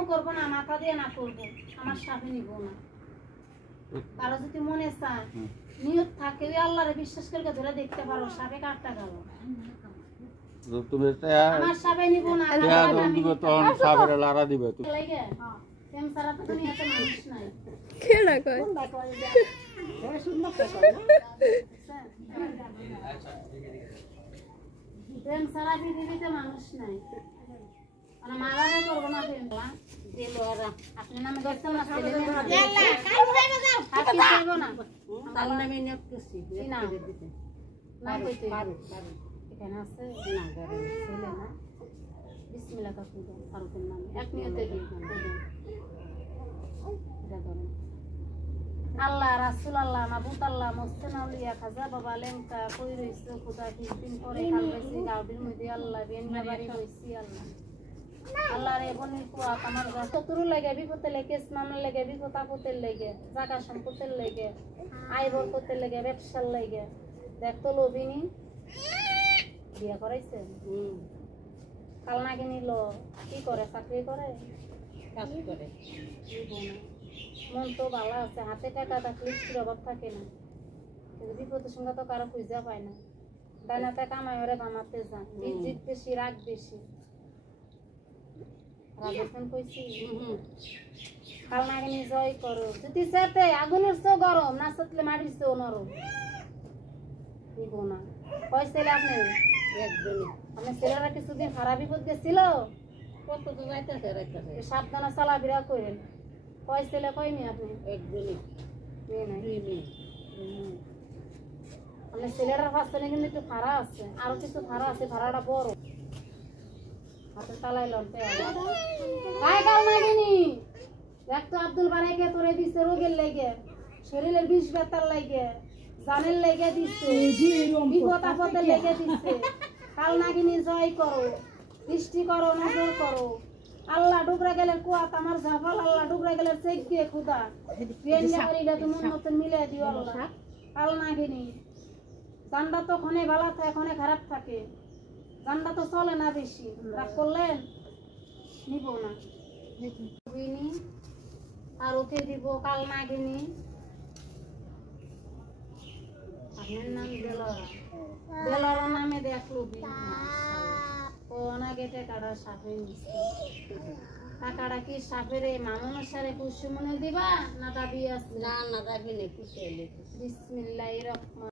জুলুমও করবো না, মাথা দিয়ে না করবো, আমার সাপে নিব না। কারো যদি মনে চায় নিয়ত থাকে ওই আল্লাহরে বিশ্বাস করে ধরে দেখতে পারো সাপে কাটটা গেল। তুমি আমার সাপে নিব না, তখন সাপের লারা দিবে তুমি তেম সারা তো তুমি এত মানুষ নাই কেডা কয় তেম সারা পৃথিবীতে মানুষ নাই। আর মারারে করবো না প্রেমলা দিলো আর আপনি নামে গেছেন না ছেলে মেয়ে আল্লাহ কাল হয়ে যাও আর কি করব না তাল নামে নিয়ত করছি না না কইতে পারো এখানে আছে না ঘরে ছেলে না বিসমিল্লাহ কা খুদা ফারুকের নামে এক নিয়তে দিই এটা ধরেন আল্লাহ রাসূল আল্লাহ মাবুদ আল্লাহ মোস্তান আউলিয়া খাজা বাবা লেঙ্কা কই রইছো খুদা কিছুদিন পরে কাল বেশি গাউডির মধ্যে আল্লাহ বেননা বাড়ি হইছি আল্লাহ আল্লাহ রে বনি কুয়া আমার শত্রু লাগে বিপদে লাগে মামলা লাগে বিপদ আপদের লাগে জায়গা সম্পদের লাগে আয় বরকতের লাগে ব্যবসার লাগে দেখতো লোভিনী বিয়া করাইছে কাল নাকি নিল কি করে চাকরি করে কাজ করে মন তো ভালো আছে হাতে টাকা থাকলে কি অভাব থাকে না কিন্তু বিপদের সঙ্গে তো কারো খুঁজা পায় না ডানাতে কামাই ওরে বানাতে যান জিদ বেশি রাগ বেশি রাজস্থান কইছি কাল নাগিনী জয় করো যদি সেতে আগুনের চো গরম না সতলে মাটির চো নরম নিব না কইছিলে আপনি একদমই আমার ছেলেরা কিছুদিন খারাপ বিপদ গেছিল কত তো যাইতেছে রাইতেছে সাবধানে চলাফেরা করেন কইছিলে কইনি আপনি একদমই মেয়ে নাই আমার ছেলেরার পাশে কিন্তু একটু ভাড়া আছে আরো কিছু ভাড়া আছে ভাড়াটা বড় হাতে তালাই লড়তে কাই কাল নাগিনি দেখ তো আব্দুল বানাইকে তোরে দিছে রোগের লাগে শরীরের বিষ ব্যথার লাগে জানের লাগে দিছে বিপদ আপদের লাগে দিছে কাল নাগিনি জয় করো দৃষ্টি করো নজর করো আল্লাহ ডুবরে গেলে কুয়াত আমার জাফাল আল্লাহ ডুবরে গেলে চেক দিয়ে খুদা ট্রেন গাড়িটা তো মন মতন মিলে দিও আল্লাহ কাল নাগিনি জানটা তো ক্ষণে ভালো থাকে ক্ষণে খারাপ থাকে জানটা তো চলে না বেশি রাগ করলেন নিব না আর ওকে দিব কাল নাগিনি আপনার নাম দেলরা দেলরা নামে দেখলো ও অনাগে টাকাটা সাপে নিচ্ছে টাকাটা কি সাপের মামুনের সারে কুসুমনে দিবা না দাবি আছে না না দাবি নেই কিছু বিসমিল্লাহির রহমানির